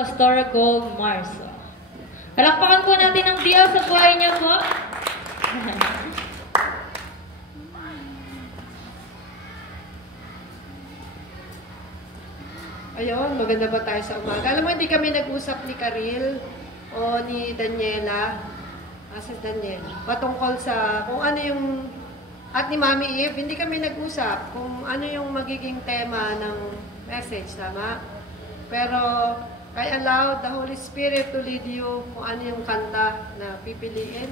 Pastora Gold Marso. Palakpakan po natin ang Diyos sa buhay niya po. Ayun, maganda ba tayo sa umaga? Alam mo, hindi kami nag-usap ni Karil o ni Daniela, si Daniel, patungkol sa kung ano yung, at ni Mami Eve, hindi kami nag-usap kung ano yung magiging tema ng message, tama? Pero, I allow the Holy Spirit to lead you kung ano yung kanta na pipiliin.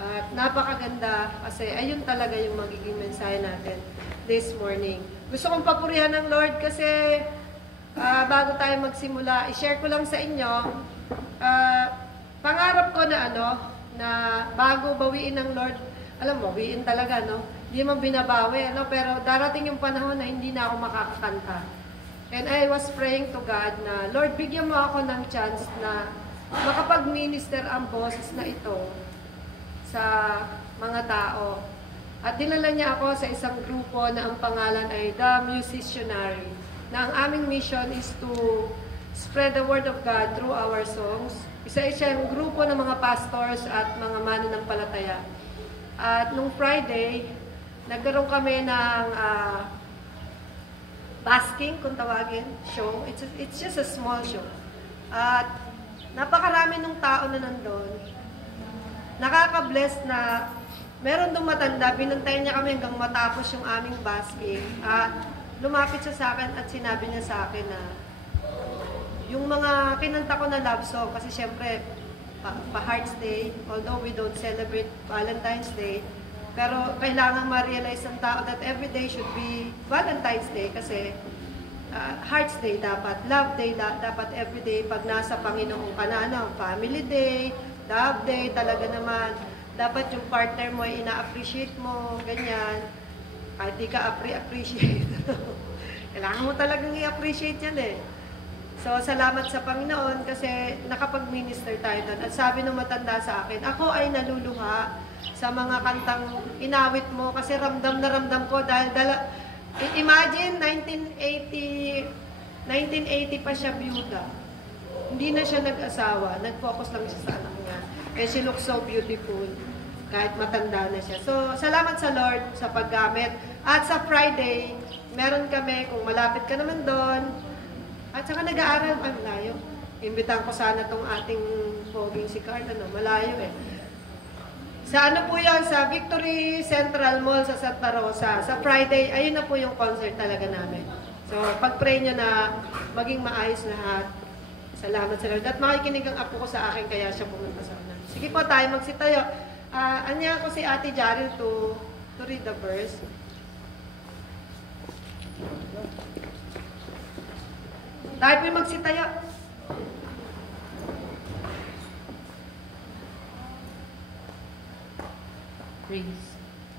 At napakaganda kasi ayun talaga yung magiging mensahe natin this morning. Gusto kong papurihan ng Lord kasi bago tayo magsimula, i-share ko lang sa inyo, pangarap ko na bago bawiin ng Lord, alam mo, bawiin talaga, no? Hindi man binabawi, no? Pero darating yung panahon na hindi na ako makakakanta. And I was praying to God na, Lord, bigyan mo ako ng chance na makapag-minister ang boses na ito sa mga tao. At dinala niya ako sa isang grupo na ang pangalan ay The Musicianary, na ang aming mission is to spread the word of God through our songs. Isa yung grupo ng mga pastors at mga mananampalataya. At nung Friday, nagkaroon kami ng basking, kung tawagin, show. It's just a small show. At napakarami ng tao na nandun. Nakaka-bless na meron dong matanda, binantayan niya kami hanggang matapos yung aming basking. At lumapit siya sa akin at sinabi niya sa akin na yung mga kinanta ko na love song, kasi syempre, pa-Hearts Day, although we don't celebrate Valentine's Day, pero kailangan ma-realize ng tao that every day should be Valentine's Day kasi Hearts Day dapat, Love Day dapat every day pag nasa Panginoon ka na, Family Day, Love Day, talaga naman. Dapat yung partner mo ay ina-appreciate mo, ganyan. Kahit di ka appreciate. Kailangan mo talagang i-appreciate yan eh. So, salamat sa Panginoon kasi nakapag-minister tayo doon. At sabi ng matanda sa akin, ako ay naluluha sa mga kantang inawit mo kasi ramdam na ramdam ko dahil imagine 1980 pa siya byuda. Hindi na siya nag-asawa, nag-focus lang siya sa anak niya. And she looks so beautiful kahit matanda na siya. So, salamat sa Lord sa paggamit. At sa Friday, meron kami, kung malapit ka naman doon, at saka nag-aaral, malayo. Imbitan ko sana tong ating poging si Carl, malayo eh. Sa ano po yan, sa Victory Central Mall sa Santa Rosa, sa Friday, ayun na po yung concert talaga namin. So, pag-pray nyo na maging maayos lahat. Salamat sa Lord. At makikinig ang apo ko sa akin, kaya siya pumunta sa akin. Sige po tayo, magsitayo. Anya ko si Ate Jaril to read the verse. Tayo po yung magsitayo.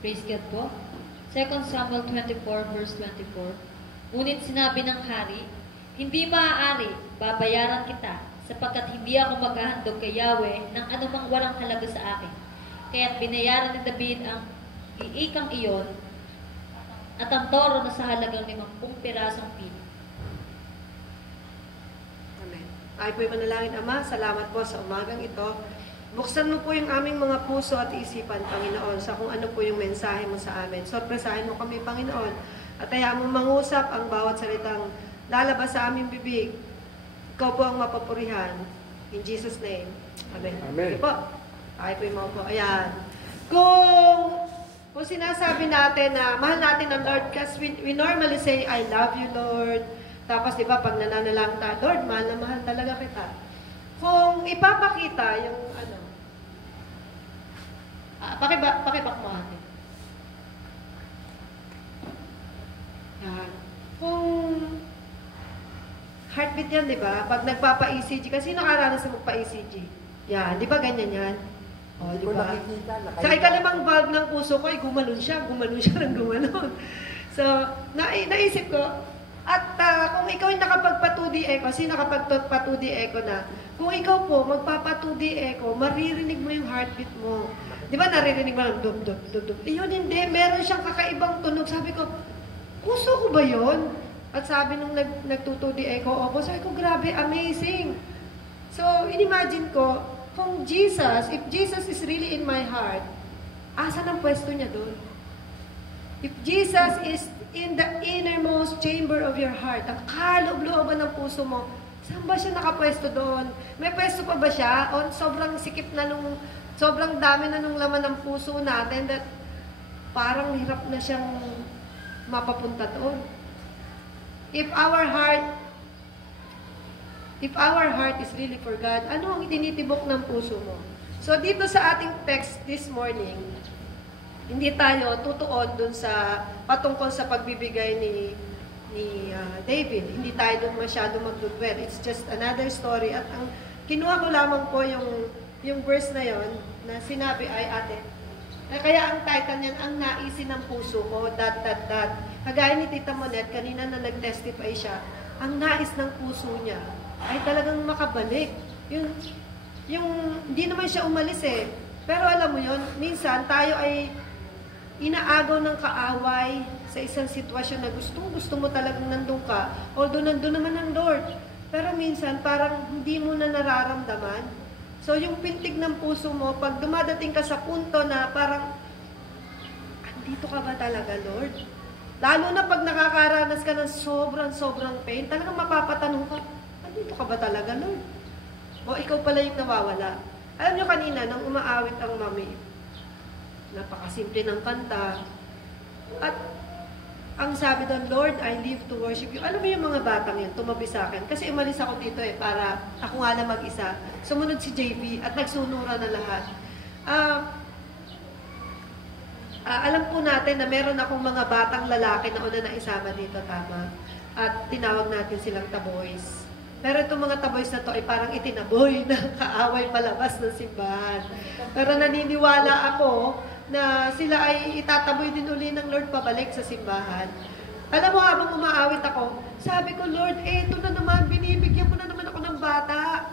Praise God po. 2 Samuel 24 verse 24. Ngunit sinabi ng hari, hindi maaari, babayaran kita, sapagkat hindi ako maghahandog kay Yahweh ng anumang walang halaga sa akin. Kaya't binayaran ni David ang iikang iyon at ang toro na sa halagang 50 pirasong pino. Amen. Ay po'y manalangin, Ama, salamat po sa umagang ito. Buksan mo po yung aming mga puso at isipan, Panginoon, sa kung ano po yung mensahe mo sa amin. Sorpresahin mo kami, Panginoon, at hayaan mo mangusap ang bawat salitang lalabas sa aming bibig. Ikaw po ang mapapurihan. In Jesus' name. Amen. Amen. Sige po. Ay po yung mga po. Ayan. Kung sinasabi natin na mahal natin ang Lord, kasi we normally say, I love you, Lord. Tapos, di ba, pag nananalang tayo, Lord, mahal na mahal talaga kita. Kung ipapakita yung pakibak mo atin. Yan. Kung heartbeat yan, di ba? Pag nagpapa-ECG, kasi nakaranas sa magpa-ECG. Yan, di ba ganyan yan? O, di ba? Sa ikalimang valve ng puso ko, gumalun siya ng gumalun. So, naisip ko, at kung ikaw yung nakapagpa-2D echo, sino nakapagpa-2D echo na, kung ikaw po, magpapa-2D echo, maririnig mo yung heartbeat mo. Di ba naririnig mo lang, dub. Yun hindi, meron siyang kakaibang tunog. Sabi ko, puso ko ba yun? At sabi nung nagtutudi ko, opo, sabi ko, grabe, amazing. So, inimagine ko, kung if Jesus is really in my heart, asan ang pwesto niya doon? If Jesus is in the innermost chamber of your heart, ang kaloob-looban ng puso mo, saan ba siya nakapwesto doon? May pwesto pa ba siya? O sobrang sikip na sobrang dami na nung laman ng puso natin that parang hirap na siyang mapapunta doon. If our heart is really for God, ano ang itinitibok ng puso mo? So, dito sa ating text this morning, hindi tayo tutuon dun sa patungkol sa pagbibigay ni David. Hindi tayo dun masyado magdudwell. It's just another story. At ang kinuha ko lamang po yung verse na yon na sinabi ay ate. Kaya ang title niyan, ang naisin ng puso ko, ... Kagaya ni Tita Monet, kanina na nag-testify siya, ang nais ng puso niya ay talagang makabalik. Yung hindi naman siya umalis eh. Pero alam mo yun, minsan tayo ay inaagaw ng kaaway sa isang sitwasyon na gusto mo talagang nandun ka, although nandun naman ang Lord. Pero minsan parang hindi mo na nararamdaman. So yung pintig ng puso mo, pag dumadating ka sa punto na parang, andito ka ba talaga, Lord? Lalo na pag nakakaranas ka ng sobrang pain, talagang mapapatanong ka, andito ka ba talaga, Lord? O ikaw pala yung nawawala. Alam nyo kanina, nang umaawit ang mami, napakasimple ng kanta, at ang sabi doon, Lord, I live to worship you. Alam mo yung mga batang yun, tumabi sa akin. Kasi umalis ako dito para ako nga lang mag-isa. Sumunod si JP at nagsunura na lahat. Alam po natin na meron akong mga batang lalaki na una na isama dito, tama? At tinawag natin silang taboys. Pero itong mga taboys na to ay parang itinaboy na kaaway palabas ng simbahan. Pero naniniwala ako na sila ay itataboy din uli ng Lord pabalik sa simbahan. Alam mo, habang umaawit ako, sabi ko, Lord, ito na naman, binibigyan mo na naman ako ng bata.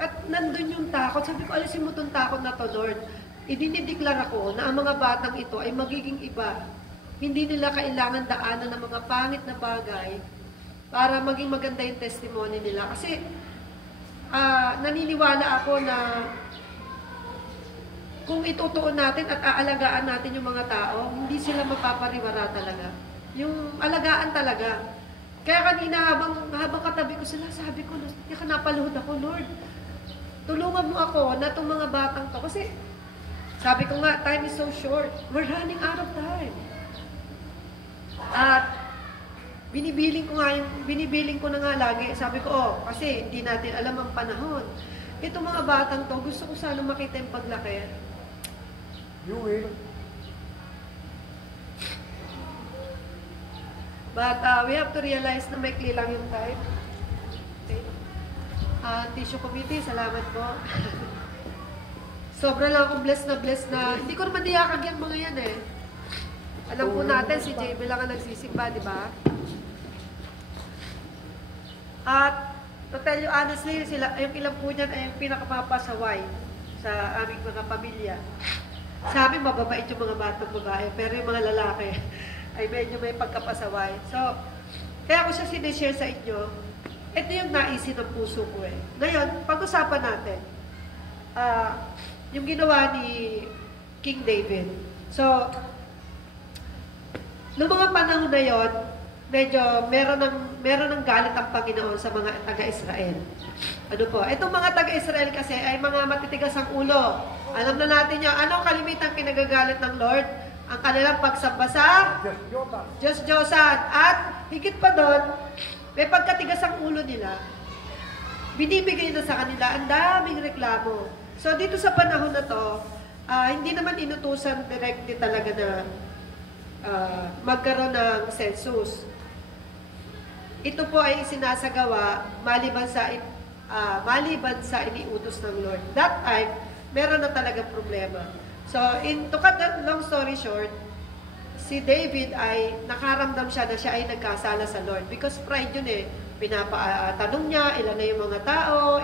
At nandun yung takot. Sabi ko, alisin mo itong takot na to, Lord. Idinideklara ko na ang mga batang ito ay magiging iba. Hindi nila kailangan daanan ng mga pangit na bagay para maging maganda yung testimony nila. Kasi naniniwala ako na kung itutuon natin at aalagaan natin yung mga tao, hindi sila mapapariwara talaga. Yung alagaan talaga. Kaya kanina habang katabi ko sila, sabi ko, napaluhod ako, Lord. Tulungan mo ako na itong mga batang to. Kasi sabi ko nga, time is so short. We're running out of time. At binibiling ko na nga lagi. Sabi ko, kasi hindi natin alam ang panahon. Itong mga batang to, gusto ko sana makita yung paglaki. You will. But we have to realize na may lang yung time. Okay. Tissue committee, salamat po. Sobra lang akong blessed na, hindi ko naman niyakag yung mga yan eh. Alam po natin, si JB lang ang nagsisimba, di ba? At, to tell you honestly, yung ilang po niyan ay yung pinakamapasaway sa aming mga pamilya. Sa amin, mababait yung mga batang babae, pero yung mga lalaki ay medyo may pagkapasaway. So, kaya ko siya sinishare sa inyo, ito yung naisin ng puso ko eh. Ngayon, pag-usapan natin, yung ginawa ni King David. So, noong mga panahon na yon, medyo meron ng galit ang Panginoon sa mga taga-Israel. Ano po? Itong mga taga-Israel kasi ay mga matitigas ang ulo. Alam na natin yun. Anong kalimitang kinagagalit ng Lord? Ang kanilang pagsamba sa Diyos Diyosan. At higit pa doon, may pagkatigas ang ulo nila. Binibigay na sa kanila ang daming reklamo. So, dito sa panahon na to, hindi naman inutusan directly talaga na magkaroon ng census. Ito po ay isinasagawa maliban sa iniutos ng Lord. That time, meron na talaga problema. So, to cut the long story short, si David ay nakaramdam siya na siya ay nagkasala sa Lord. Because pride yun eh. Pinapatanong niya, ilan na yung mga tao,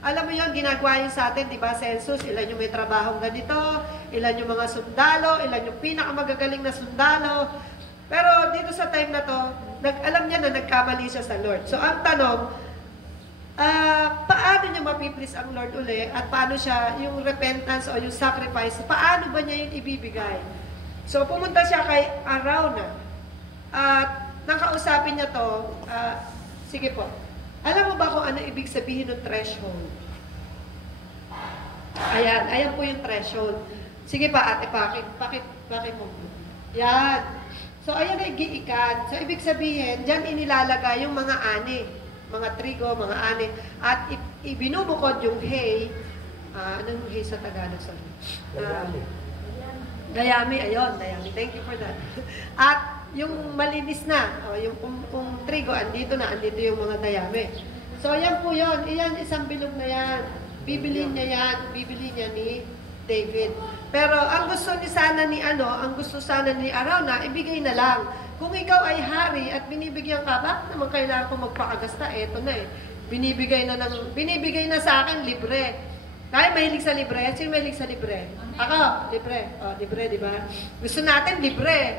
alam mo yun, ginagawa yun sa atin, di ba, census, ilan yung may trabahong ganito, ilan yung mga sundalo, ilan yung pinakamagagaling na sundalo. Pero dito sa time na to, alam niya na nagkamali siya sa Lord. So, ang tanong, paano niya mapiplease ang Lord uli at paano siya, yung repentance o yung sacrifice, paano ba niya yung ibibigay? So, pumunta siya kay Arauna at nakausapin niya to, sige po, alam mo ba kung ano ibig sabihin ng threshold? Ayan po yung threshold. Sige pa, ate, pakit mo. Yan. So, ayan ay giikan. So, ibig sabihin, dyan inilalagay yung mga ani, mga trigo, mga ani, at ibinubukod yung hay. Anong hay sa Tagalog? Sorry. Dayami, ayun, dayami. Thank you for that. At yung malinis na, yung kung trigo, andito yung mga dayami. So, yan po yun. Iyan, isang bilog na yan. Bibili niya ni David. Pero ang gusto sana ni Arauna, ibigay na lang. Kung ikaw ay hari at binibigyan ka, bakit naman kailangan ko magpakagasta? Eto na eh. Binibigay na sa akin libre. Tayo mahilig sa libre. Sino mahilig sa libre? Ako, libre. Libre, di ba? Gusto natin libre.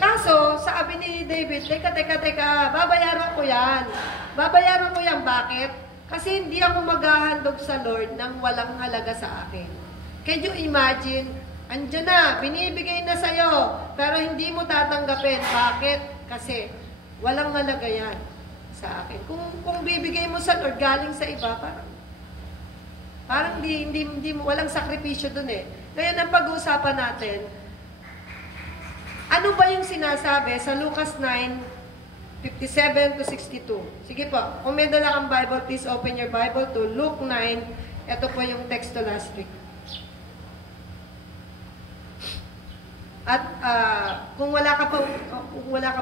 Kaso, sabi ni David, teka, babayaran ko yan. Bakit? Kasi hindi ako maghahandog sa Lord ng walang halaga sa akin. Can you imagine? Andiyan na, binibigay na sa'yo, pero hindi mo tatanggapin. Bakit? Kasi walang halaga yan sa akin. Kung bibigay mo sa Lord, galing sa iba, parang hindi walang sakripisyo dun eh. Kaya nang pag-uusapan natin, ano ba yung sinasabi sa Lucas 9:57 to 62? Sige po, kung may dala kang Bible, please open your Bible to Luke 9. Ito po yung text to last week. At kung wala ka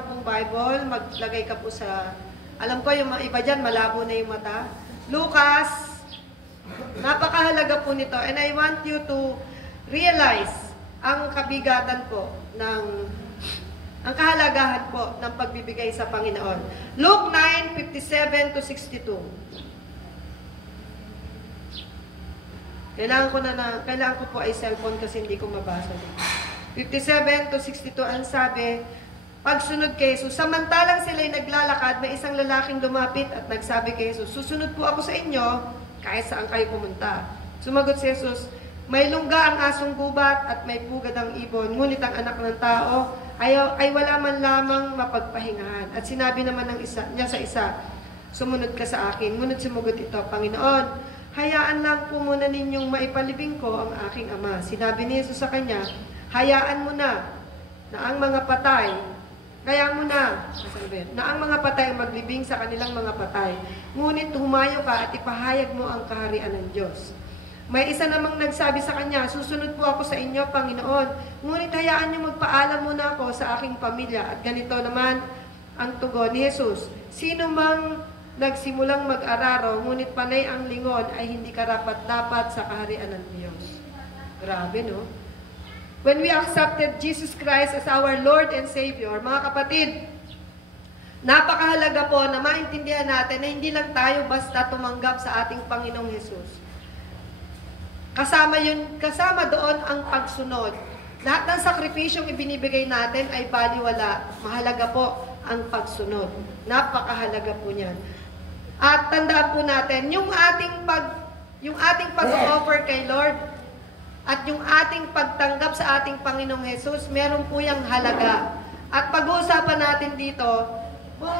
pong Bible, maglagay ka po sa, alam ko yung iba dyan, malabo na yung mata. Lucas, napakahalaga po nito. And I want you to realize ang kabigatan po ang kahalagahan po ng pagbibigay sa Panginoon. Luke 9:57 to 62. Kailangan ko po ay cellphone kasi hindi ko mabasa dito. 57 to 62 ang sabi, pagsunod kay Jesus, samantalang sila'y naglalakad, may isang lalaking lumapit at nagsabi kay Jesus, susunod po ako sa inyo, kahit saan kayo pumunta. Sumagot si Jesus, may lungga ang asong gubat at may pugad ang ibon, ngunit ang anak ng tao ay wala man lamang mapagpahingahan. At sinabi naman niya sa isa, sumunod ka sa akin. Ngunit sumagot ito, Panginoon, hayaan lang po muna ninyong maipalibing ko ang aking ama. Sinabi ni Jesus sa kanya, hayaan mo na ang mga patay, na ang mga patay maglibing sa kanilang mga patay. Ngunit humayo ka at ipahayag mo ang kaharian ng Diyos. May isa namang nagsabi sa kanya, susunod po ako sa inyo, Panginoon. Ngunit hayaan niyo magpaalam muna ako sa aking pamilya. At ganito naman ang tugon ni Jesus. Sino mang nagsimulang mag-araro, ngunit panay ang lingon, ay hindi karapat-dapat sa kaharian ng Diyos. Grabe, no? When we accepted Jesus Christ as our Lord and Savior, mga kapatid, napakahalaga po na maintindihan natin na hindi lang tayo basta tumanggap sa ating Panginoong Jesus. Kasama doon ang pagsunod. Lahat ng sakripisyong ibinibigay natin ay baliwala. Mahalaga po ang pagsunod. Napakahalaga po niyan. At tandaan po natin, yung ating pag-offer kay Lord at yung ating pagtanggap sa ating Panginoong Jesus, meron po yung halaga. At pag-uusapan natin dito, kung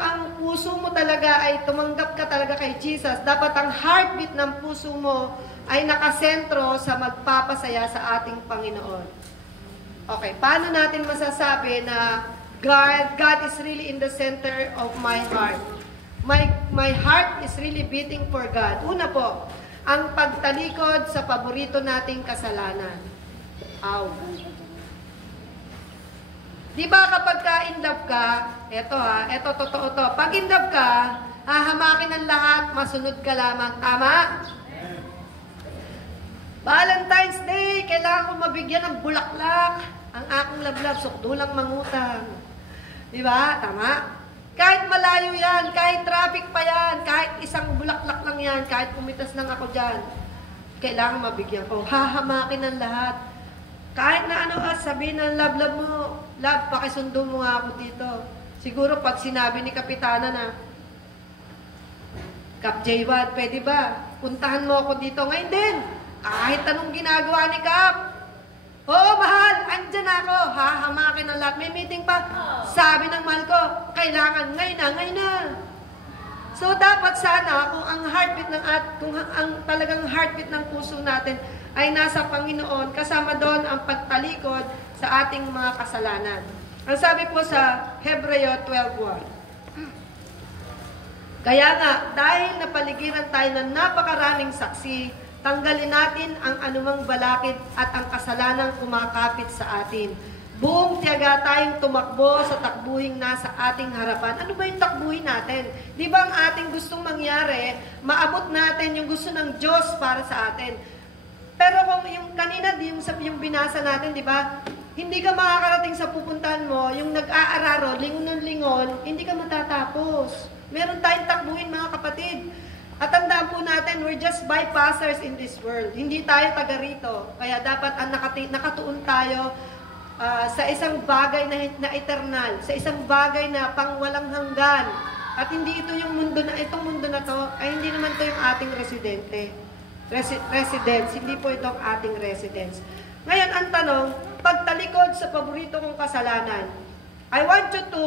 ang puso mo talaga ay tumanggap ka talaga kay Jesus, dapat ang heartbeat ng puso mo ay nakasentro sa magpapasaya sa ating Panginoon. Okay, paano natin masasabi na God is really in the center of my heart? My heart is really beating for God. Una po, ang pagtalikod sa paborito nating kasalanan. Di ba kapag in love ka, eto totoo to, pag in love ka, hahamakin ang lahat, masunod ka lamang. Tama? Valentine's Day, kailangan ko mabigyan ng bulaklak. Ang aking lablab, sukdulang mangutang. Di ba? Tama? Kahit malayo yan, kahit traffic pa yan, kahit isang bulaklak lang yan, kahit pumitas lang ako dyan, kailangan mabigyan ko. Hahamakin ang lahat. Kahit na sabihin ng love mo, love, pakisundo mo nga ako dito. Siguro pag sinabi ni Kapitana na, Kap J1, pwede ba? Puntahan mo ako dito ngayon din. Kahit anong ginagawa ni Kap. Oo, mahal, andyan ako. Hahamakin ang lahat. May meeting pa. Sabi ng mahal ko, kailangan ngayon na. So dapat sana kung ang heartbeat kung ang talagang heartbeat ng puso natin ay nasa Panginoon, kasama doon ang pagtalikod sa ating mga kasalanan. Ang sabi po sa Hebreo 12:1. Kaya nga, dahil napaligiran tayo ng napakaraming saksi, tanggalin natin ang anumang balakid at ang kasalanang kumakapit sa atin. Buong tiyaga tayong tumakbo sa takbuhing nasa ating harapan. Ano ba yung takbuhin natin? Di ba ang ating gustong mangyari, maabot natin yung gusto ng Diyos para sa atin. Pero kung yung kanina, yung binasa natin, di ba? Hindi ka makakarating sa pupuntahan mo, yung nag-aararo, lingon ng lingon, hindi ka matatapos. Meron tayong takbuhin, mga kapatid. At tandaan po natin, we're just bypassers in this world. Hindi tayo taga rito. Kaya dapat nakatuon tayo sa isang bagay na eternal, sa isang bagay na pangwalang hanggan. At hindi ito yung mundo na, itong mundo na to, ay hindi naman to yung ating residence. Hindi po itong ating residence. Ngayon, ang tanong, pagtalikod sa paborito kong kasalanan, I want you to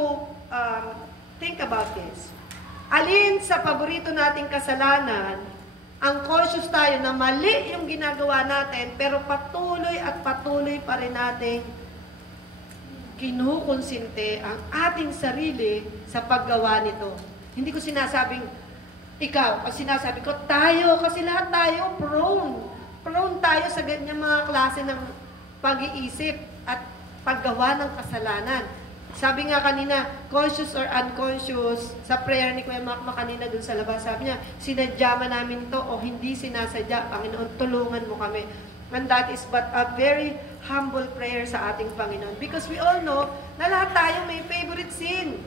think about this. Alin sa paborito nating kasalanan, ang conscious tayo na mali yung ginagawa natin, pero patuloy at patuloy pa rin nating kinukonsinte ang ating sarili sa paggawa nito. Hindi ko sinasabing ikaw, kasi sinasabi ko tayo, kasi lahat tayo prone tayo sa ganyan mga klase ng pag-iisip at paggawa ng kasalanan. Sabi nga kanina, conscious or unconscious, sa prayer ni Kuya Makma kanina dun sa labas, sabi niya, sinadya man namin ito o hindi sinasadya, Panginoon, tulungan mo kami. And that is but a very humble prayer sa ating Panginoon. Because we all know na lahat tayo may favorite sin.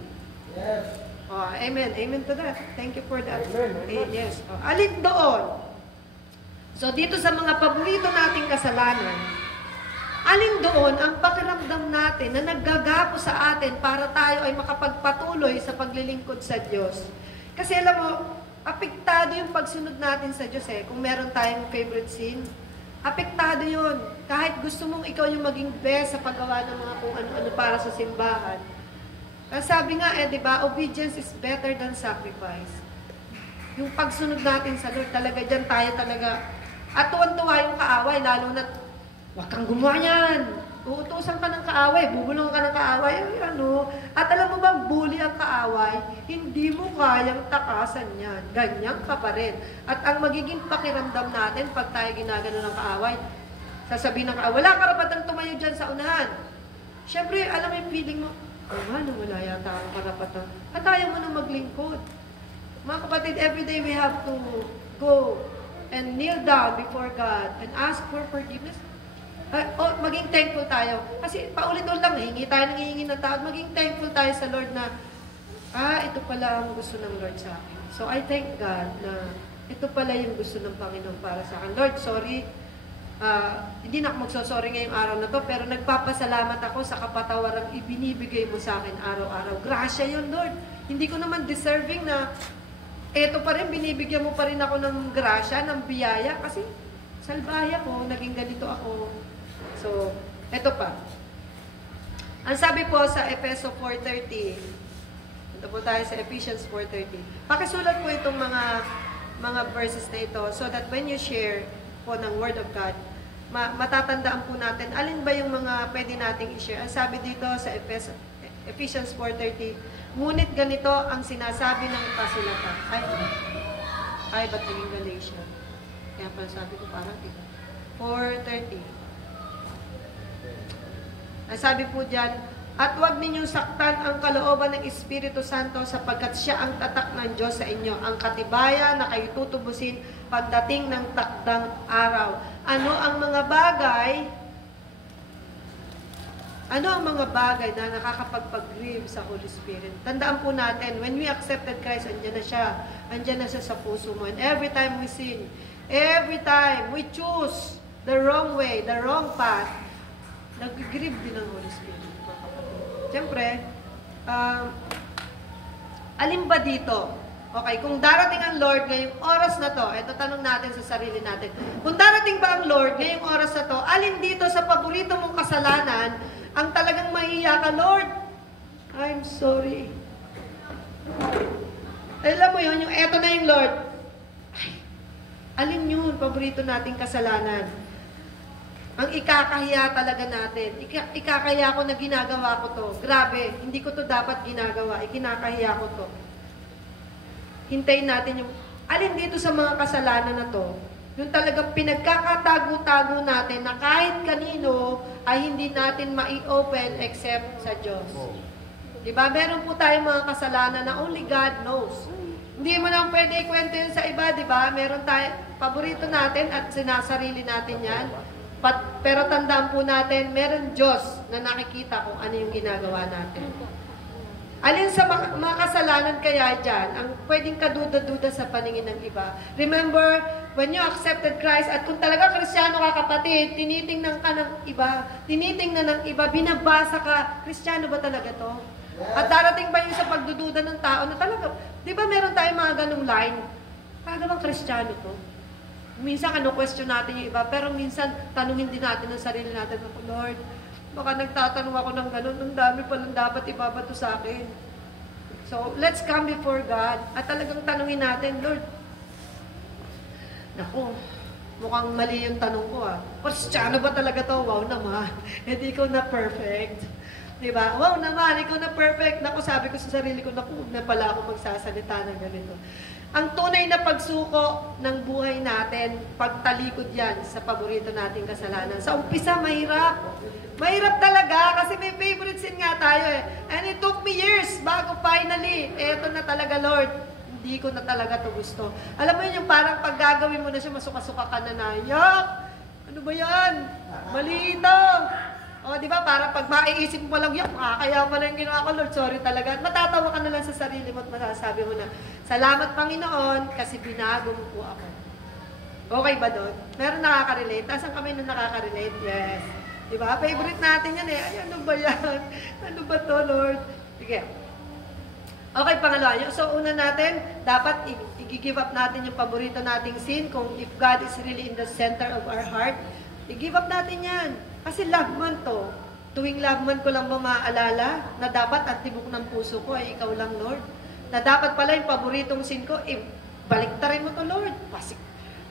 Yes. Oh, amen. Amen to that. Thank you for that. Amen. Amen. Yes. Oh, alin doon? So, dito sa mga paborito nating kasalanan, alin doon ang pakiramdam natin na naggagapo sa atin para tayo ay makapagpatuloy sa paglilingkod sa Diyos? Kasi alam mo, apektado yung pagsunod natin sa Diyos kung meron tayong favorite sin. Apektado yun. Kahit gusto mong ikaw yung maging best sa paggawa ng mga kung ano-ano para sa simbahan. Ang sabi nga di ba, obedience is better than sacrifice. Yung pagsunod natin sa Lord, talaga dyan tayo talaga. At tuwan-tuwa yung kaaway, lalo na huwag kang gumawa yan. Uutusan ka ng kaaway, bubulong ka ng kaaway. At alam mo bang bully ang kaaway? Hindi mo kayang takasan yan. Ganyan ka pa rin. At ang magiging pakiramdam natin pag tayo ginagano ng kaaway, sasabihin ng kaaway, wala karapatang tumayo dyan sa unahan. Siyempre, alam mo yung feeling mo, wala yata ang karapatan. At ayaw mo nang maglingkod. Mga kapatid, everyday we have to go and kneel down before God and ask for forgiveness. Maging thankful tayo. Kasi paulit-ulit lang, hingi tayo ng hihingi ng tao. Maging thankful tayo sa Lord na, ito pala ang gusto ng Lord sa akin. So I thank God na ito pala yung gusto ng Panginoon para sa akin. Lord, sorry. Hindi na ako magsosorry ngayong araw na to, pero nagpapasalamat ako sa kapatawarang ibinibigay mo sa akin araw-araw. Grasya yun, Lord. Hindi ko naman deserving na eto pa rin, binibigyan mo pa rin ako ng grasya, ng biyaya, kasi salbaya ko, naging ganito ako. So, eto pa. Ang sabi po sa Efeso 4:30, ito po tayo sa Ephesians 4:30. Pakisulat po itong mga verses na ito so that when you share po ng Word of God, matatandaan po natin alin ba yung mga pwede nating i-share. Ang sabi dito sa Ephesians 4:30, ngunit ganito ang sinasabi ng kasulatan. Ba't naging Galatian? Kaya pala sabi ko parang dito. 4:30. Ang sabi po dyan, at huwag ninyong saktan ang kalooban ng Espiritu Santo sapagkat siya ang tatak ng Diyos sa inyo, ang katibayan na kayo tutubusin pagdating ng takdang araw. Ano ang mga bagay na nakakapagpag-grieve sa Holy Spirit? Tandaan po natin, when we accepted Christ, andyan na siya sa puso mo. And every time we sin, every time we choose the wrong way, the wrong path, nag-grieve din ang Holy Spirit. Siyempre, Alin ba dito? Okay, kung darating ang Lord ngayong oras na to, ito tanong natin sa sarili natin. Kung darating ba ang Lord ngayong oras na to, alin dito sa paborito mong kasalanan ang talagang maiiyak ka, Lord? I'm sorry. Alam mo yun, yung eto na yung Lord. Ay, alin yun, paborito nating kasalanan? Ang ikakahiya talaga natin. Ikakahiya ko na ginagawa ko to. Grabe, hindi ko to dapat ginagawa. Ikinakahiya ko to. Hintayin natin yung, alin dito sa mga kasalanan na to, yung talagang pinagkakatago-tago natin na kahit kanino ay hindi natin mai-open except sa Diyos. Diba? Meron po tayong mga kasalanan na only God knows. Hindi mo naman pwede ikwento yun sa iba, diba? Meron tayo, paborito natin at sinasarili natin yan. Pero tandaan po natin, meron Diyos na nakikita kung ano yung ginagawa natin. Alin sa mga kasalanan kaya dyan, ang pwedeng kaduda-duda sa paningin ng iba? Remember, when you accepted Christ, at kung talaga Kristiyano ka kapatid, tinitingnan ka ng iba, tinitingnan ng iba, binabasa ka, Kristiyano ba talaga to? At darating ba yung sa pagdududa ng tao na talaga, di ba meron tayong mga ganong line? Talaga bang Kristiyano to? Minsan question natin yung iba, pero minsan tanungin din natin ang sarili natin, Lord, baka nagtatanong ako ng gano'n, ang dami palang dapat ibabato sa akin. So, let's come before God at talagang tanungin natin, Lord, naku, mukhang mali yung tanong ko Kristiyano ba talaga to? Wow naman. Hindi ko na perfect. Diba? Wow naman, ikaw na perfect. Naku, sabi ko sa sarili ko, naku, na pala ako magsasalita ng ganito. Ang tunay na pagsuko ng buhay natin, pagtalikod yan sa paborito nating kasalanan. Sa umpisa, mahirap. Mahirap talaga kasi may favorite sin nga tayo And it took me years bago finally, eto na talaga, Lord. Hindi ko na talaga to gusto. Alam mo yun, yung parang pag gagawin mo na siya, masuka-suka ka na yak! Ano ba yan? Mali ito! O, di ba? Parang pag maiisip mo lang, yak, kaya pala yung ginawa ko, Lord, sorry talaga. At matatawa ka na lang sa sarili mo at masasabi mo na, salamat Panginoon kasi binago mo po ako. Okay ba doon? Meron nakaka-relate? Taas ang kamay na nakaka-relate? Yes. Di ba? Favorite natin yan Ay, ano ba yan? Ano ba to, Lord? Sige. Okay, pangalawa. So, una natin, dapat i-give up natin yung paborito nating sin. Kung if God is really in the center of our heart, i-give up natin yan. Kasi love month to. Tuwing love month ko lang ba maaalala na dapat at tibok ng puso ko ay ikaw lang, Lord. Na dapat pala yung paboritong sin ko, baliktarin mo to, Lord.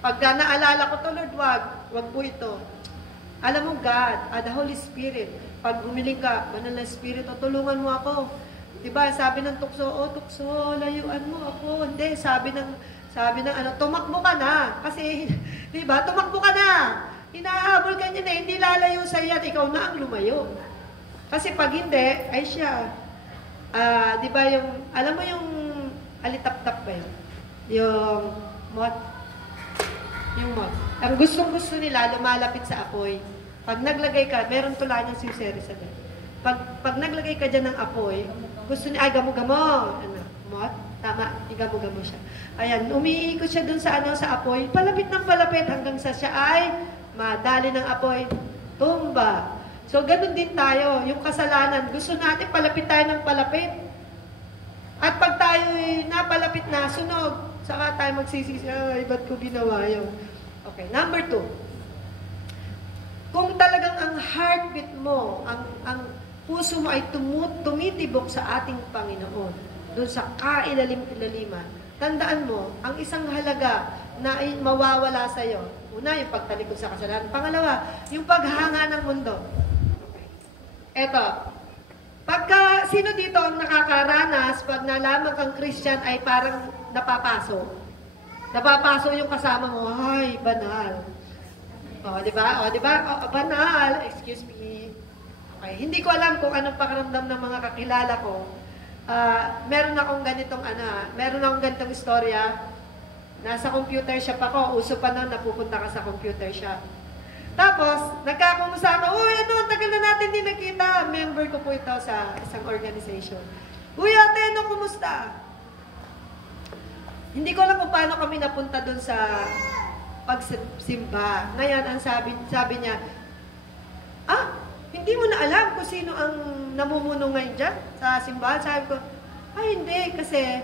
Pagka naalala ko to, Lord, wag po ito. Alam mo, God, the Holy Spirit, pag humiling ka, banal na Spirit, tulungan mo ako. Diba, sabi ng tukso, tukso, layuan mo ako. Hindi, sabi ng tumakbo ka na. Kasi, diba, tumakbo ka na. Hinahabol ka niya na, hindi lalayo sa iyan, ikaw na ang lumayo. Kasi pag hindi, ay siya. Diba yung, alam mo yung alitap-tap ba yun? Yung moth. Yung moth. Ang gustong-gusto nila, lumalapit sa apoy. Pag naglagay ka, meron tula niyang siuseri sa dyan. Pag naglagay ka dyan ng apoy, gusto niya, ay, gamo-gamo. Ano, moth? Tama, igamo-gamo siya. Ayan, umiikot siya dun sa, sa apoy, palapit ng palapit hanggang sa siya ay madali ng apoy, tumba. So, ganun din tayo. Yung kasalanan, gusto natin palapit tayo ng palapit. At pag tayo napalapit na, sunog, saka tayo magsisisi, ay, ba't ko ginawa yun? Okay, number 2. Kung talagang ang heartbeat mo, ang puso mo ay tumitibok sa ating Panginoon, doon sa kailalim-ilaliman, tandaan mo, ang isang halaga na ay mawawala sa'yo, una, yung pagtalikod sa kasalanan. Pangalawa, yung paghanga ng mundo. Eto, pagka sino dito ang nakakaranas pag nalaman kang Christian ay parang napapaso. Napapaso yung kasama mo, ay, banal. O, di ba? O, di ba? O, banal. Excuse me. Okay, hindi ko alam kung anong pakiramdam ng mga kakilala ko. Meron akong ganitong istorya. Nasa computer shop ako, uso pa nun, napupunta ka sa computer shop. Tapos, nagkakumusta ako, uy, tagal na natin din nakita. Member ko po ito sa isang organization. Uy, ate, kumusta? Hindi ko alam kung paano kami napunta dun sa pagsimba. Ngayon, ang sabi niya, hindi mo na alam kung sino ang namumuno ngayon dyan sa simbahan. Sabi ko, Ay, hindi, kasi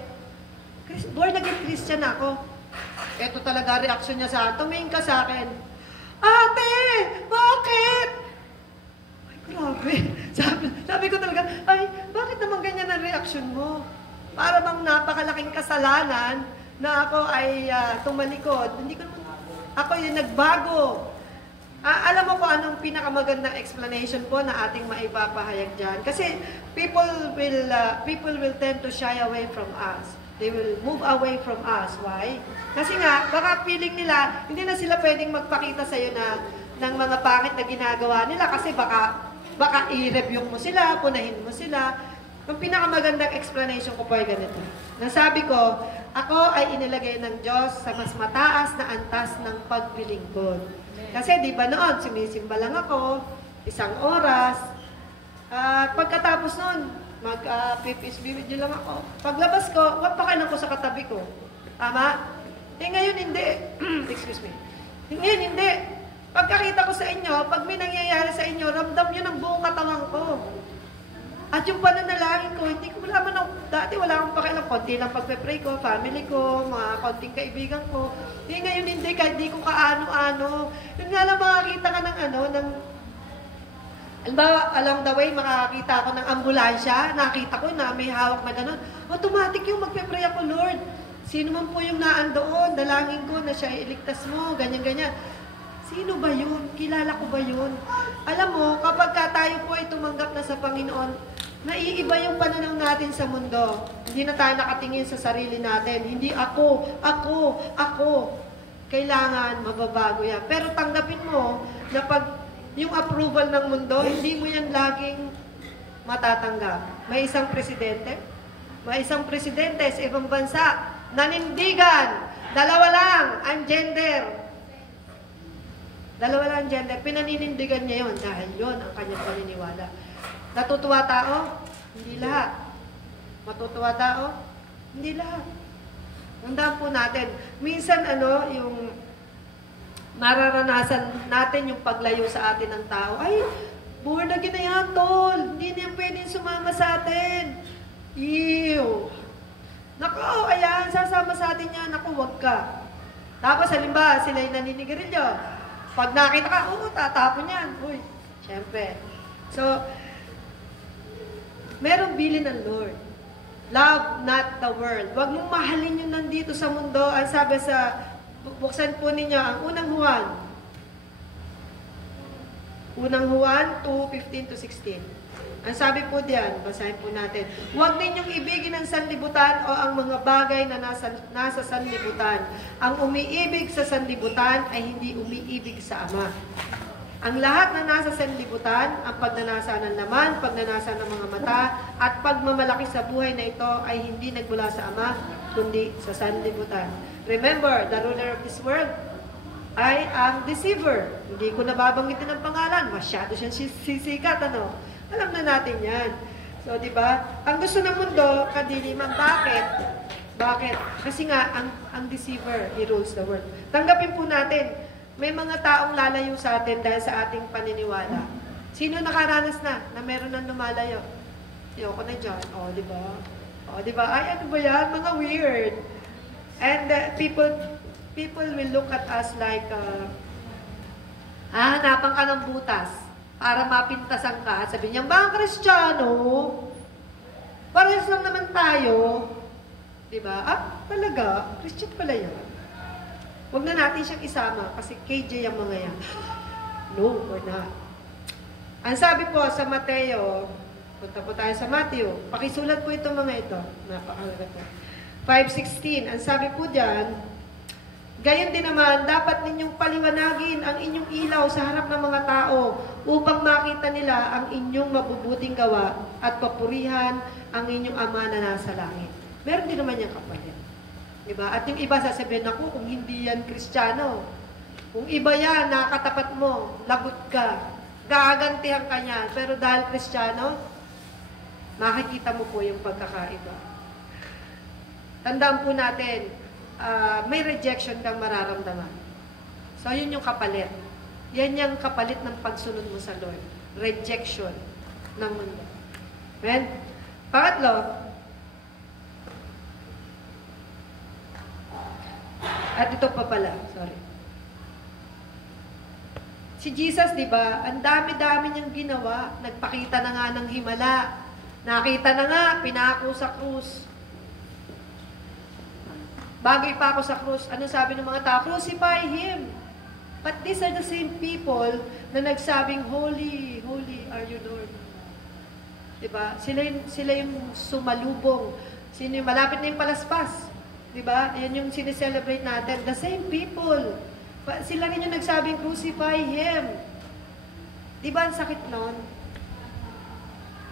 born again Christian ako. Ito talaga reaksyon niya sa akin. Tumingin ka sa akin. Ate, bakit? Ay, grabe. Sabi ko talaga, ay, bakit naman ganyan ang reaksyon mo? Para bang napakalaking kasalanan na ako ay tumalikod. Hindi ko naman, ako yung nagbago. Alam mo ko anong pinakamagandang explanation po na ating maipapahayag dyan. Kasi people will tend to shy away from us. They will move away from us. Why? Kasi nga, baka feeling nila, hindi na sila pwedeng magpakita sa'yo ng mga pangit na ginagawa nila kasi baka i-review mo sila, punahin mo sila. Ang pinakamagandang explanation ko po ay ganito. Nasabi ko, ako ay inilagay ng Diyos sa mas mataas na antas ng paglilingkod. Kasi di ba noon, sumisimba lang ako, 1 oras, at pagkatapos noon, mag-PPSB video lang ako. Paglabas ko, wapakain ko sa katabi ko. Tama? Eh ngayon hindi. Excuse me. Ngayon hindi. Pagkakita ko sa inyo, pag may nangyayari sa inyo, ramdam nyo ng buong katawan ko. At yung pananalangin ko, hindi ko wala man dati wala akong pakialam. Konti lang pagpe-pray ko, family ko, mga konting kaibigan ko. Ngayon hindi, kahit di ko kaano-ano. Yun nga lang makakita ka ng along the way, makakita ako ng ambulansya, nakita ko na may hawak na gano'n. Automatic yung magpe-pray ako, Lord. Sino man po yung naandoon, dalangin ko na siya iligtas mo, ganyan-ganyan. Sino ba yun? Kilala ko ba yun? Alam mo, kapag tayo po ay tumanggap na sa Panginoon, naiiba yung pananaw natin sa mundo. Hindi na tayo nakatingin sa sarili natin. Hindi ako. Kailangan mababago yan. Pero tanggapin mo na pag yung approval ng mundo, hindi mo yan laging matatanggap. May isang presidente sa ibang bansa, nanindigan, dalawa lang ang gender. Pinaninindigan niya yun dahil yun ang kanyang paniniwala. Natutuwa tao? Hindi lahat. Matutuwa tao? Hindi lahat. Tandaan po natin. Minsan yung mararanasan natin yung paglayo sa atin ng tao. Ay, born again na yan, tol. Hindi na yan pwedeng sumama sa atin. Ew. Naku, ayan, sasama sa atin yan. Naku, wag ka. Tapos, halimbawa, sila yung naninigarilyo. Pag nakita ka, tatapon yan. Uy, syempre. So, merong bilin ng Lord. Love not the world. Huwag mong mahalin yung nandito sa mundo. Ang sabi sa, buksan po ninyo ang unang Juan. Unang Juan 2:15-16. Ang sabi po diyan, basahin po natin. Huwag ninyong ibigin ang sanlibutan o ang mga bagay na nasa sanlibutan. Ang umiibig sa sanlibutan ay hindi umiibig sa Ama. Ang lahat na nasa sanlibutan, ang pagnanasa ng laman, pagnanasa ng mga mata, at pagmamalaki sa buhay na ito ay hindi nagmula sa Ama, kundi sa sanlibutan. Remember, the ruler of this world ay ang deceiver. Hindi ko nababanggitin ang pangalan. Masyado siyang sisikat, Alam na natin yan. So, di ba? Ang gusto ng mundo, kadiliman. Bakit? Bakit? Kasi nga, ang deceiver, he rules the world. Tanggapin po natin, may mga taong lalayo sa atin dahil sa ating paniniwala. Sino nakaranas na meron nang lumalayo? Ayoko na dyan. O, di ba? O, di ba? Ay, ano ba yan? Mga weird. And people will look at us like, hanapan ka ng butas para mapintasan ka. Sabi niya, ba, Kristiyano? Parehas lang naman tayo. Diba? Talaga? Christian pala yan. Huwag na natin siyang isama kasi KJ ang mga yan. No, we're not. Ang sabi po sa Mateo, punta po tayo sa Matthew, pakisulat po itong mga ito. Napakalaga po. 5:16, ang sabi po dyan, gayon din naman, dapat ninyong paliwanagin ang inyong ilaw sa harap ng mga tao upang makita nila ang inyong mabubuting gawa at papurihan ang inyong Ama na nasa langit. Meron din naman yung kapalit. Diba? At yung iba sasabihin ako, kung hindi yan Kristiyano, kung iba yan, nakakatapat mo, lagot ka, gagantihan ka niya. Pero dahil Kristiyano, makikita mo po yung pagkakaiba. Tandaan po natin, may rejection kang mararamdaman. So, yun yung kapalit. Yan yung kapalit ng pagsunod mo sa Lord. Rejection ng mundo. Amen? Pangatlo, At ito pa pala, sorry. Si Jesus, di ba, ang dami-dami niyang ginawa. Nagpakita na nga ng himala. Nakita na nga, pinako sa krus. Bago ipako sa krus, ano sabi ng mga tao? Crucify Him. But these are the same people na nagsabing, Holy, holy are you, Lord. Diba? Sila yung sumalubong. Sino yung malapit na yung palaspas. Diba? Yan yung sineselebrate natin. The same people. Sila rin yung nagsabing, crucify Him. Diba ang sakit nun?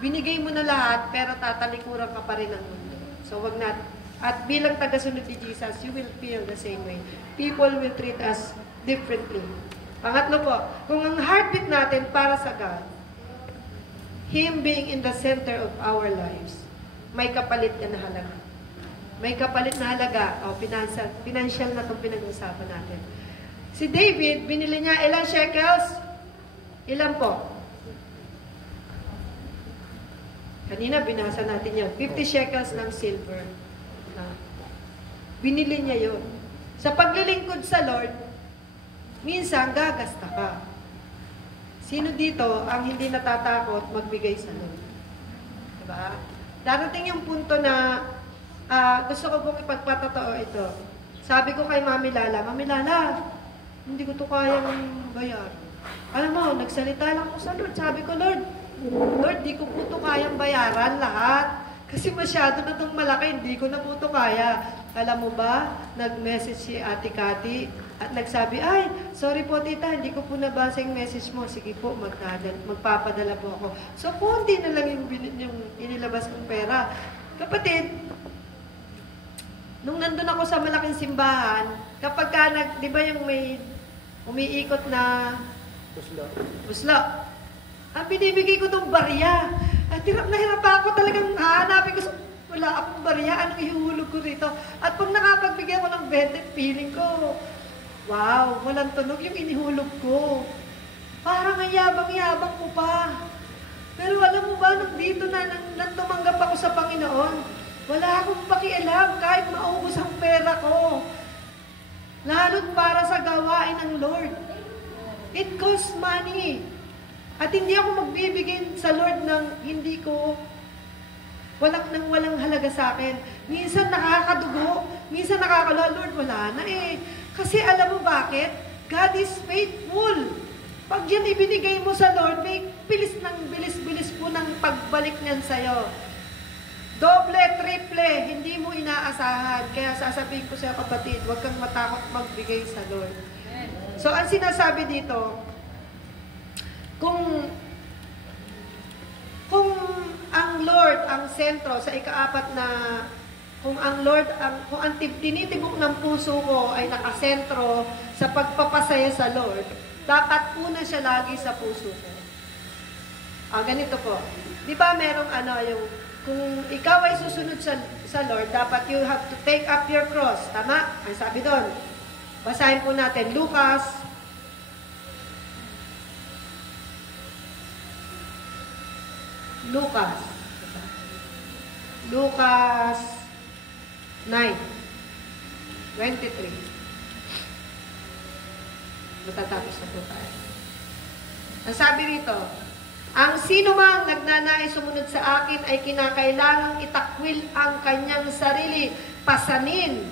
Binigay mo na lahat, pero tatalikuran ka pa rin ng mundo. So, wag natin. At bilang tagasunod ni Jesus, you will feel the same way. People will treat us differently. Pangatlo po, kung ang heartbeat natin para sa God, Him being in the center of our lives, may kapalit na halaga. May kapalit na halaga. O, financial na itong pinag-usapan natin. Si David, binili niya ilang shekels? Ilan po? Kanina, binasa natin yun. 50 shekels ng silver. Binili niya yun. Sa paglilingkod sa Lord, minsan gagasta ka. Sino dito ang hindi natatakot magbigay sa Lord? Diba? Darating yung punto na gusto ko pong ipagpatotoo ito. Sabi ko kay Mami Lala, hindi ko to kayang bayar. Alam mo, nagsalita lang ako sa Lord. Sabi ko, Lord, di ko po to kayang bayaran lahat. Kasi masyado na itong malaki, hindi ko na po ito kaya. Alam mo ba, nag-message si Ate Cathy at nagsabi, ay, sorry po tita, hindi ko po nabasa yung message mo. Sige po, magpapadala po ako. So, konti na lang yung inilabas kong pera. Kapatid, nung nandun ako sa malaking simbahan, kapag ka di ba yung may umiikot na buslo, ang binibigay ko itong barya. At hirap ako talagang hahanapin ko. Wala akong barya. Anong ihuhulog ko rito? At pag nakapagbigay ko ng 20, feeling ko, wow, walang tunog yung inihulog ko. Parang ang yabang-yabang ko pa. Pero alam mo ba, nung dito nang tumanggap ako sa Panginoon, wala akong pakialam kahit maubos ang pera ko. Lalo't para sa gawain ng Lord. It costs money. At hindi ako magbibigay sa Lord ng hindi ko, walang halaga sa akin. Minsan nakakadugo, minsan Lord, wala na eh. Kasi alam mo bakit? God is faithful. Pag yan ibinigay mo sa Lord, may bilis po ng pagbalik niyan sa'yo. Doble, triple, hindi mo inaasahan. Kaya sasabihin ko sa'yo, kapatid, huwag kang matakot magbigay sa Lord. So, ang sinasabi dito, kung ang Lord ang sentro sa ikaapat na kung ang tinitibok ng puso ko ay nakasentro sa pagpapasaya sa Lord, dapat una siya lagi sa puso ko. Ganito po. Di ba merong yung kung ikaw ay susunod sa Lord, dapat you have to take up your cross. Tama? Ang sabi doon. Basahin po natin Lucas 9:23. Matatapos na po tayo. Ang sabi rito, ang sino mang nagnanais sumunod sa akin ay kinakailangang itakwil ang kanyang sarili, pasanin,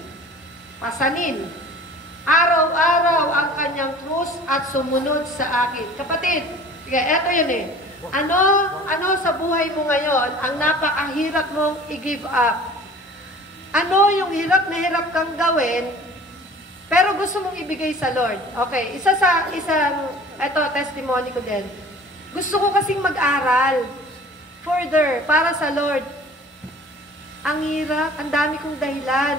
araw-araw ang kanyang krus at sumunod sa akin. Kapatid, eto yun eh. Ano sa buhay mo ngayon ang napakahirap mong i-give up? Ano yung hirap na hirap kang gawin, pero gusto mong ibigay sa Lord? Okay, ito, testimony ko din. Gusto ko kasing mag-aral further para sa Lord. Ang hirap, ang dami kong dahilan.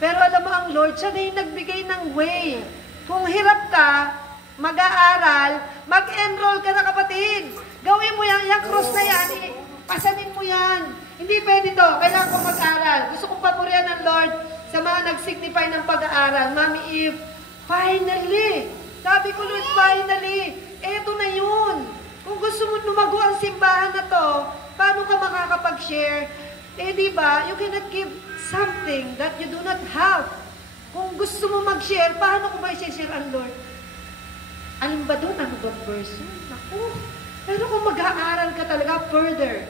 Pero alam mo, ang Lord, siya na yung nagbigay ng way. Kung hirap ka, mag-aaral, mag-enroll ka na, kapatid. Gawin mo yung cross na yan, pasanin mo yan. Hindi pwede to, kailangan ko mag-aral. Gusto kong papurihan ng Lord sa mga nag-signify ng pag-aaral. Mami Eve, finally! Sabi ko, Lord, finally! Eto na yun. Kung gusto mo lumago ang simbahan na to, paano ka makakapag-share? Diba, you cannot give something that you do not have. Kung gusto mo mag-share, paano ko ba i-share ang Lord? Alin ba doon? Ano ba verse? Naku. Pero kung mag-aaral ka talaga further,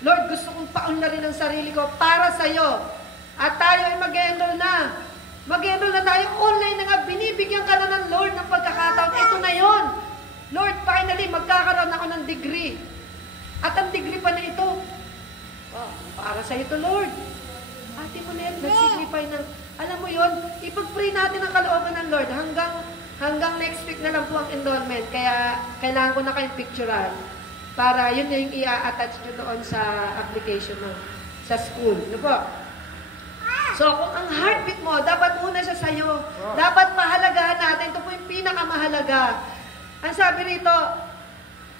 Lord, gusto kong paunlarin ang sarili ko para sa'yo. At tayo ay mag-enroll na. Mag-enroll na tayo. Online na nga, binibigyan ka na ng Lord ng pagkakataon. Ito na yon. Lord, finally, magkakaroon ako ng degree. At ang degree pa na ito, para sa ito, Lord. Ate mo na yan, nag-signify ng, alam mo yon, ipag-pray natin ang kalooban ng Lord hanggang next week na lang po ang enrollment. Kaya, kailangan ko na kayong picturean para yun na yung i-attach nyo doon sa application mo, sa school. Ano po? So, kung ang heartbeat mo, dapat muna siya sa'yo. Dapat mahalagahan natin. Ito po yung pinakamahalaga. Ang sabi rito,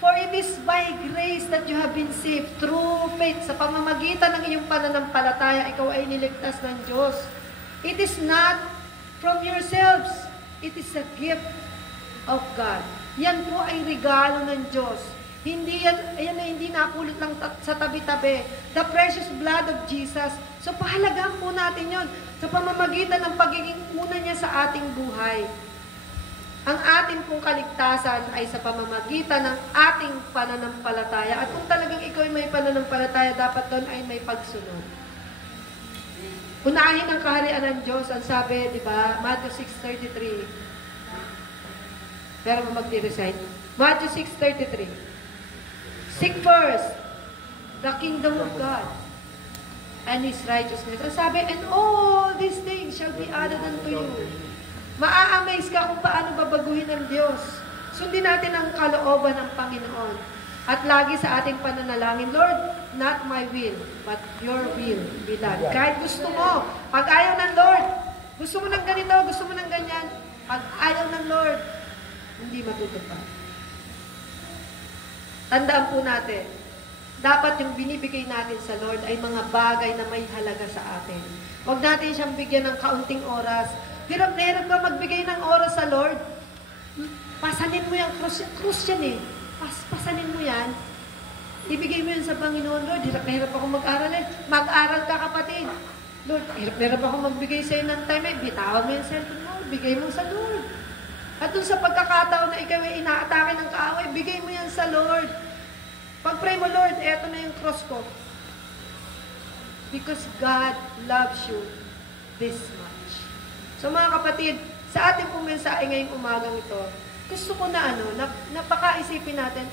for it is by grace that you have been saved through faith. Sa pamamagitan ng iyong pananampalataya, ikaw ay niligtas ng Diyos. It is not from yourselves. It is a gift of God. Yan po ay regalo ng Diyos. Hindi yan ay hindi napulot lang sa tabi-tabi. The precious blood of Jesus. So, pahalagahan po natin yon sa pamamagitan ng pagiging una niya sa ating buhay. Ang ating pong kaligtasan ay sa pamamagitan ng ating pananampalataya. At kung talagang ikaw ay may pananampalataya, dapat doon ay may pagsunod. Unahin ang kaharian ng Diyos. Ang sabi, di ba? Matthew 6:33. Pero mag-recite. Matthew 6:33. Seek first the kingdom of God and His righteousness. Ang sabi, and all these things shall be added unto you. Maa-amaze ka kung paano babaguhin ng Diyos. Sundin natin ang kalooban ng Panginoon. At lagi sa ating pananalangin, Lord, not my will, but your will be done. Kahit gusto mo, pag ayaw ng Lord, gusto mo ng ganito, gusto mo ng ganyan, pag ayaw ng Lord, hindi matutupad. Tandaan po natin, dapat yung binibigay natin sa Lord ay mga bagay na may halaga sa atin. Huwag natin siyang bigyan ng kaunting oras. Hirap na hirap ka magbigay ng oras sa Lord. Pasanin mo yung krus yan eh. Pasanin mo yan. Ibigay mo yan sa Panginoon. Lord, hirap na hirap ako mag-aral eh. Mag-aral ka, kapatid. Lord, hirap na hirap ako magbigay sa'yo ng time eh. Bitawan mo yung cellphone mo. Bigay mo sa Lord. At dun sa pagkakataon na ikaw ay inaatake ng kaaway, bigay mo yan sa Lord. Pag-pray mo, Lord, eto na yung cross ko. Because God loves you this much. So mga kapatid, sa ating pong mensahe ngayong umagang ito, gusto ko na napakaisipin natin,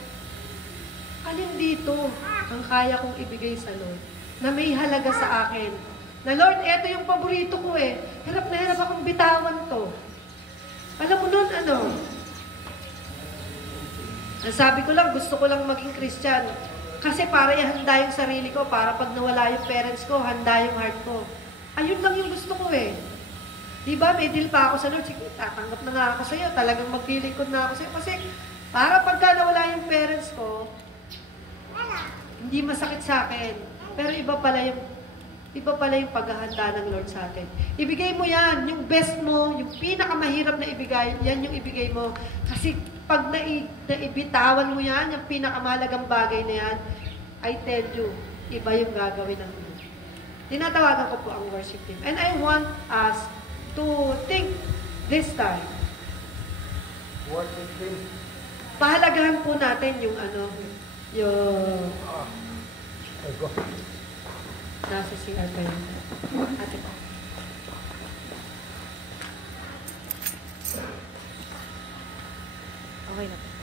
alin dito ang kaya kong ibigay sa Lord na may halaga sa akin. Na Lord, eto yung paborito ko eh. Hirap na hirap akong bitawan to. Alam mo nun, ang sabi ko lang, gusto ko lang maging Christian. Kasi para ihanda yung sarili ko, para pag nawala yung parents ko, handa yung heart ko. Ayun lang yung gusto ko eh. Diba, may deal pa ako sa Lord. Sige, tatanggap na nga ako sa'yo. Talagang maglilingkod na ako sa'yo. Kasi para pagka nawala yung parents ko, hindi masakit sa akin. Pero iba pala yung paghahanda ng Lord sa atin. Ibigay mo yan, yung best mo, yung pinakamahirap na ibigay, yan yung ibigay mo. Kasi pag naibitawan mo yan, yung pinakamahalagang bagay na yan, I tell you, iba yung gagawin ng Lord. Tinatawagan ko po ang worship team. And I want us to think this time. Worship team. Pahalagahan po natin yung Ay, go. nasa CR pa yun. Ate ko. Okay na po.